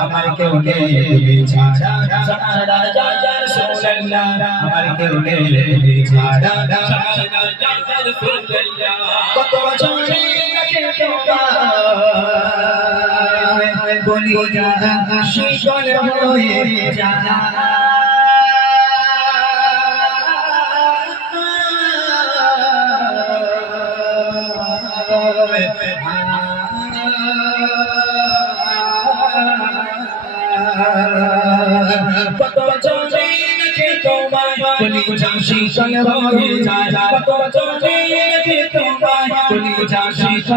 আমার কেউ নেই ছাড়া আমার কেউ নেই ছাড়া কত চলে গেছে তোমার বলি যা শিকল হয়ে যা কত চলে গেছে তোমার বলি যা শিকল হয়ে যায় কত চলে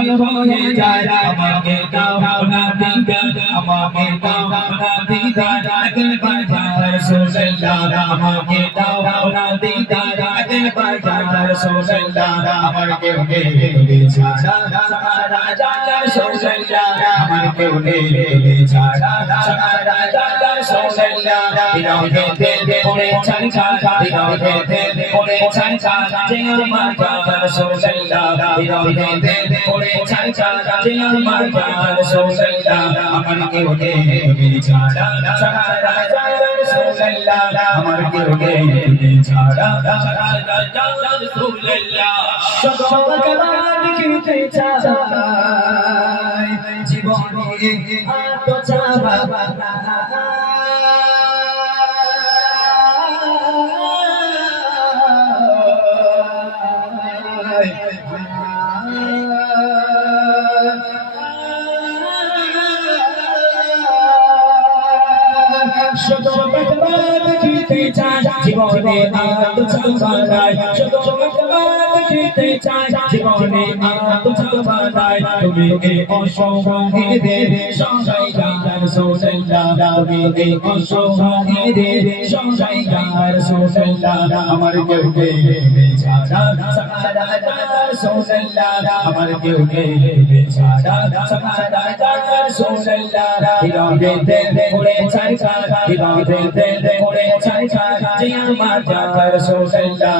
শিকল হয়ে যায় আমাকে দাও না দিদা আমাকে দাও না দিদা দিল বাজার সুজল্লা আমাকে দাও না দিদা দিল বাজার সুজল্লা আমার কেউ নেই ছাড়া রাজা আমার কেউ নেই করে ছাড় আমার কেউ নেই নেই ছাড়া রাজা সুজল্লা দেখিতে চাই জীবনে আত চাবা বকবাদ দেখিতে চাই জীবনে দেখিতে চাই, জীবনে আত চাবাই তুমি এ অসহায় দে সহায় গার সোসল্লা তুমি এ অসহায় দে সহায় গার সোসল্লা আমার কেউ নেই ছাড়া সারা গার সোসল্লা আমার কেউ নেই ছাড়া সারা গার সোসল্লা বিরাগে দে দে করে ছাই ছাই বিরাগে দে দে করে ছাই ছাই, যে আমার গার সোসল্লা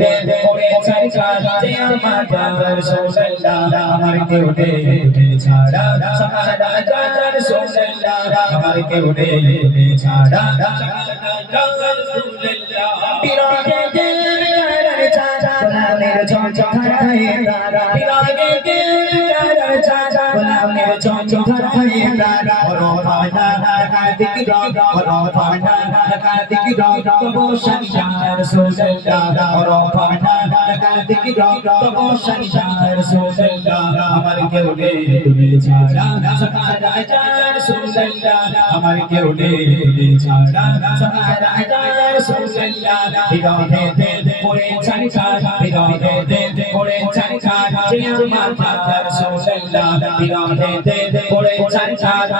দে দে করে ছাই আমার গার সোসল্লা আমার কেউ নেই ছাড়া সারা গার সোসল্লা আমার কেউ নেই ছাড়া বিরাগে দে করে ছাই ছাই গোলামের ঝঞ্ঝারায় তারা বিরাগে দে করে ছাই ছাই গোলামের ঝঞ্ঝারায় তারা ওরো ভানা কাদিক রগ ওরো ভানা কাদিক রগ তবো সংসার সুজল্লা ওরো ভানা কাদিক রগ তবো সংসার সুজল্লা আমার কেউ নেই আমার কেউ নেই ছাড়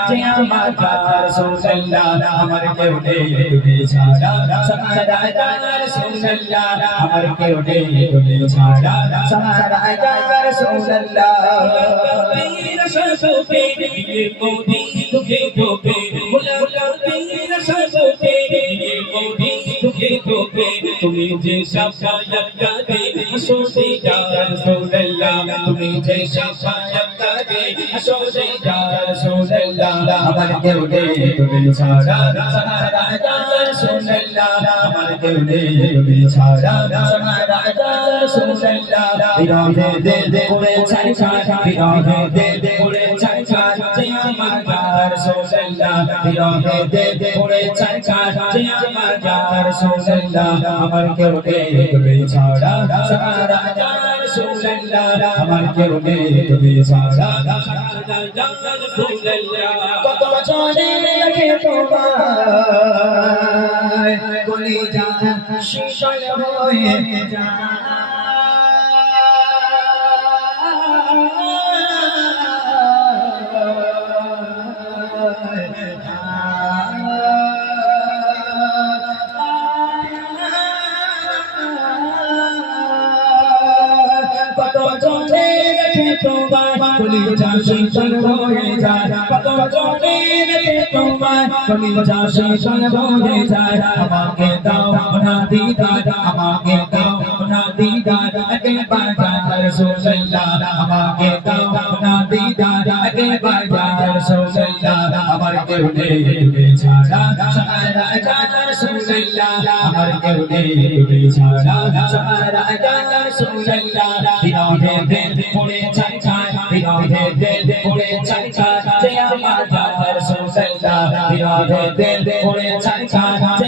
যে আমার পাতার সুন্দর আমার কেউ নেই তুঝে তোপে তুমি যে শাফায়াত কাদে সোতে যা রাসূলুল্লাহ তুমি যে শাফায়াত কাদে সোতে যা রাসূলুল্লাহ আমার কেউ নেই করে করে যার সুজল্লা বিরহে দে দে করে ছাই ছাই যে আমার যার সুজল্লা আমার কেউ নেই তুমি ছাড়া রাসূলুল্লাহ কত কলিজা শীতল হয়ে যায়। কত জনে রেখে তোমায় কলিজা শীতল হয়ে যায়। আমাকে দাও না দিদার, আমাকে দাও না দিদার। একবার যার রাসূলুল্লাহ আমার কেউ নেই রাসূলুল্লাহ, আমার কেউ নেই তুমি ছাড়া সারা যার রাসূলুল্লাহ বিরহে দিল পড়ে চাই চাই বিরহে দিল পড়ে চাই চাই যে আমার যার রাসূলুল্লাহ বিরহে দিল পড়ে চাই চাই যে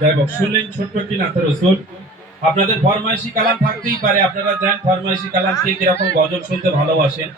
যাই হোক, শুনলেন ছোট্ট একটি নাথের রসুল। আপনাদের ফরমাইশি কালাম থাকতেই পারে, আপনারা দেন ফরমাইশি কালাম কে কীরকম গজল শুনতে ভালোবাসেন।